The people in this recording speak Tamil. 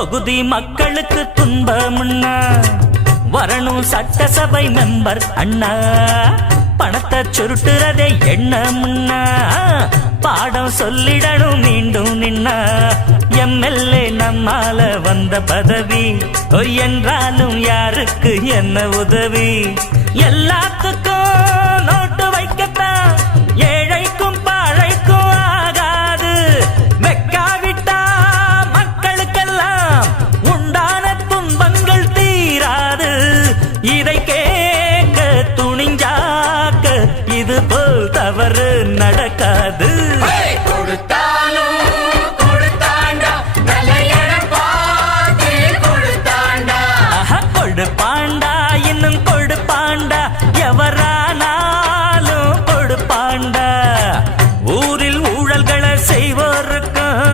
தொகுதி மக்களுக்கு துன்பம்னா வரணும் சட்டசபை மெம்பர் அண்ணா. பணத்தை சுருட்டுறதே எண்ணம்னா பாடம் சொல்லிடணும் மீண்டும் நின்னா. எம்எல்ஏ நம்மால வந்த பதவி என்றாலும் யாருக்கு என்ன உதவி? எல்லாத்துக்கும்